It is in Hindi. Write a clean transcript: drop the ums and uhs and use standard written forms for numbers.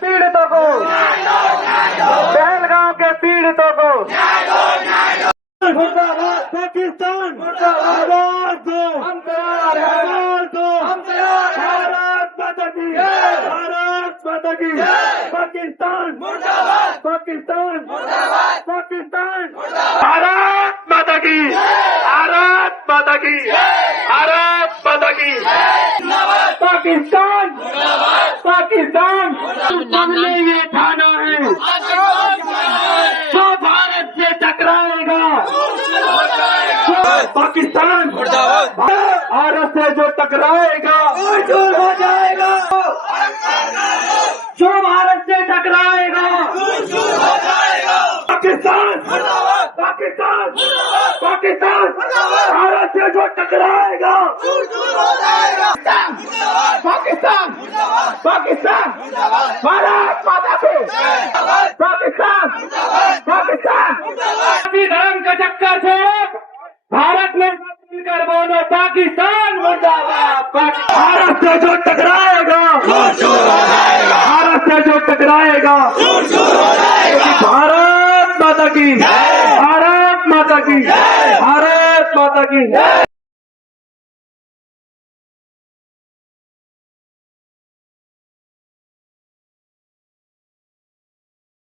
पीड़ितों को, पहलगाम के पीड़ितों को। मुर्दाबाद पाकिस्तान, मुर्दाबाद दो, हम तैयार हैं, हम तैयार हैं। भारत माता की, भारत माता की, पाकिस्तान मुर्दाबाद, पाकिस्तान मुर्दाबाद, पाकिस्तान भारत माता की, भारत माता की, भारत माता की। पाकिस्तान, पाकिस्तान, हमने ये ठाना है, जो भारत से टकराएगा, पाकिस्तान भारत से जो टकराएगा दूर हो जाएगा, जो भारत से टकराएगा दूर हो जाएगा। पाकिस्तान, पाकिस्तान, पाकिस्तान भारत से जो टकराएगा दूर हो जाएगा। पाकिस्तान, पाकिस्तान भारत माता को, पाकिस्तान, पाकिस्तान धर्म का चक्कर छोड़ो, भारत में कर बोलो पाकिस्तान मुर्दाबाद। भारत से जो टकराएगा भारत से जो टकराएगा भारत माता की, भारत माता की, भारत माता की।